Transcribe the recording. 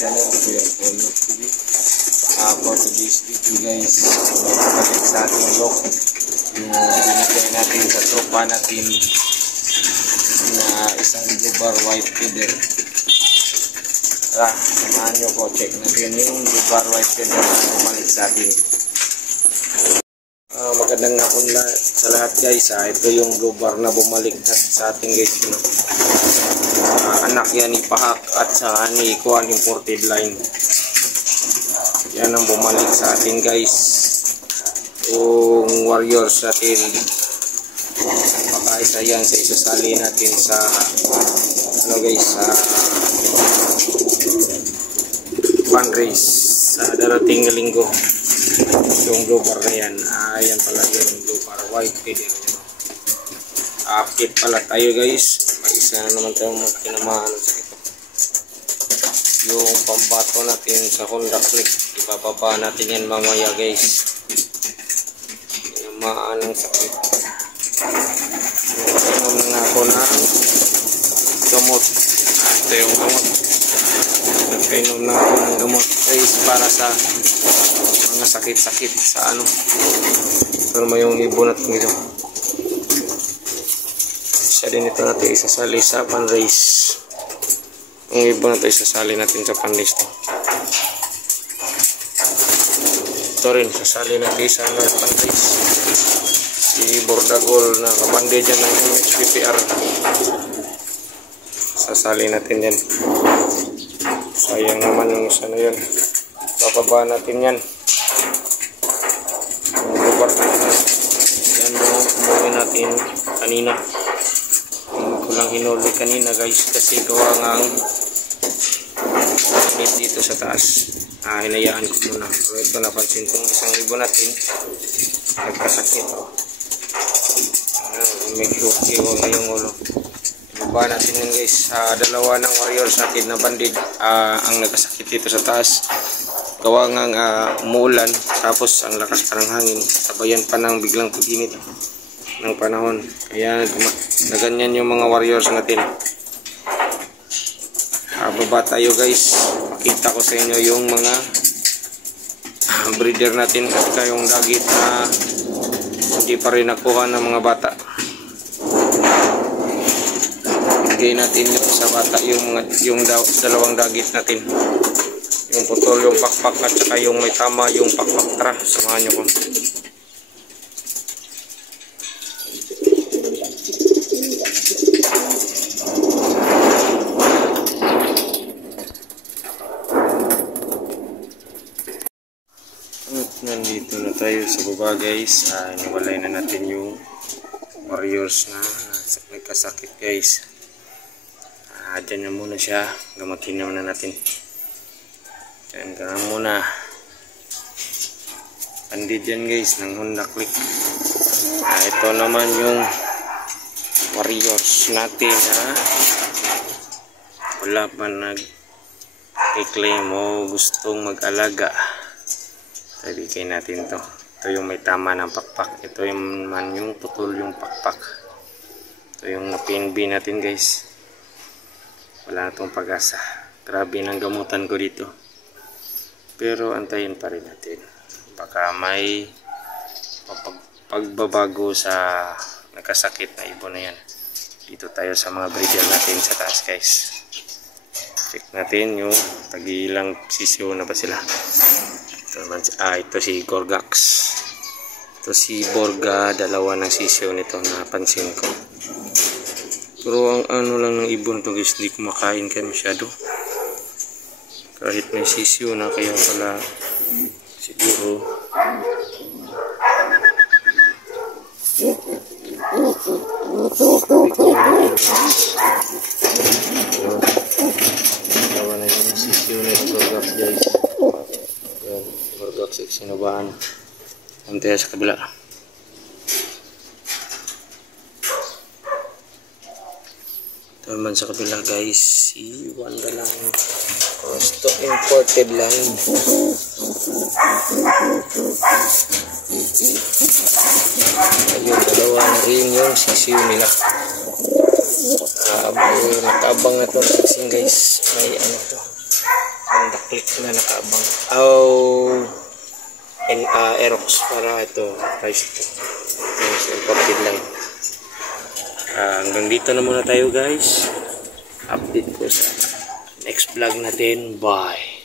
channel, Kuya Polo TV. For today's video guys, balik sa ating lock yung binigay natin sa tropa natin na isang Dubar white feather. Tara, samahan nyo po, check natin yung Dubar white feather na bumalik sa atin. Magandang hapon sa lahat guys. Ito yung Dubar na bumalik sa ating guys, anak yan ni Pahak at sa ni Kuan imported line. Yan ang bumalik sa atin guys, yung warriors natin. Baka isa yan sa isasali natin sa ano guys, sa fun race sa darating na linggo. Yung Dubar na yan, ayan pala yung Dubar white feather. Akit pala tayo guys, may isa na naman tayong magkinamahan sa ito. Yung pambato natin sa Honda Click, ibababa natin yan mamaya guys. Kinamaan ng sakit. Inom na ako ng gamot. Ito yung gamot. Inom na ako ng gamot guys para sa mga sakit-sakit sa ano. Pero may yung ibon natin dito. Isa din ito natin isasali sa pan race. Yung ibon natin isasali natin sa pan race. Ito rin sasali natin sa pan race. Si Bordagol na kabande dyan ng MHPPR. Sasali natin yan. Sayang naman yung isa na yun. Bababa natin yan. Yan yung umuwi natin kanina. Hindi ko lang hinuli kanina guys kasi gawa nga dito sa taas. Hinayaan ko muna. Pero ito napansin kong isang ibon natin nagkasakit. Make sure iwan na yung ulo. Ibaba natin yun guys. Dalawa ng warriors natin na bandid ang nagkasakit dito sa taas. Gawa nga umuulan, tapos ang lakas pa ng hangin, sabayan pa ng biglang pag-init ng panahon. Kaya naganyan yung mga warriors natin. Baba tayo guys, makita ko sa inyo yung mga breeder natin at yung dagit na hindi pa rin nakuha ng mga bata. Bigay natin yung sa bata yung dalawang dagit natin. Yung putol, yung pakpak at saka yung may tama yung pakpak. Tara, samahan nyo ko. At nandito na tayo sa baba guys. Niwalay na natin yung warriors na nagkasakit guys. Dyan na muna siya. Gamatin naman na natin. Yan ka muna. Pandid yan guys ng Honda Click. Ito naman yung warriors natin wala pa nag-claim o gustong mag-alaga. Bigay natin to. Ito yung may tama ng pakpak. Ito yung man yung putol yung pakpak. Ito yung PNB natin guys. Wala na itong pag-asa. Grabe ng gamutan ko dito. Pero antayin pa rin natin. Baka may pagbabago sa nagkasakit na ibon na yan. Dito tayo sa mga breeder natin sa taas guys. Check natin yung tag-ilang sisiyo na ba sila. Ito si Gorgax. Ito si Borga. Dalawa ng sisiyo nito na pansin ko. Pero ang ano lang ng ibon to guys, hindi kumakain ka masyado. Kahit may sisiyo na, kaya pala siguro tawa na yung sisiyo na yung Gorgax guys. Gorgax sinabahan. Antay sa kabila. Ito naman sa kabila guys, si Wanda lang. Stock imported line. Ayun, dalawa na rin yung sisiyo nila. Nakabang na ito. Guys, may ano to. Honda Click na nakaabang. Oh, and Aerox para ito. Price ito. Yes, imported lang. Hanggang dito na muna tayo guys. Update ko sa next vlog natin. Bye.